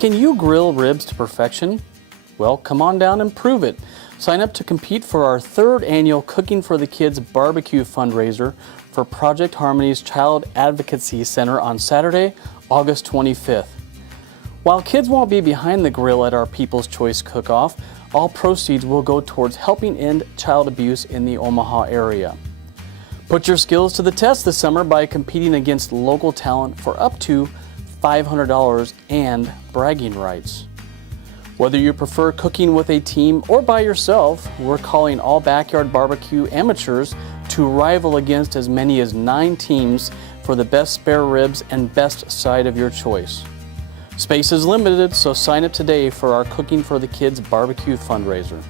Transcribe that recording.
Can you grill ribs to perfection? Well, come on down and prove it. Sign up to compete for our 3rd annual Cooking for the Kids barbecue fundraiser for Project Harmony's Child Advocacy Center on Saturday, August 25th. While kids won't be behind the grill at our People's Choice Cook-Off, all proceeds will go towards helping end child abuse in the Omaha area. Put your skills to the test this summer by competing against local talent for up to $500 and bragging rights. Whether you prefer cooking with a team or by yourself, we're calling all backyard barbecue amateurs to rival against as many as 9 teams for the best spare ribs and best side of your choice. Space is limited, so sign up today for our Cooking for the Kids barbecue fundraiser.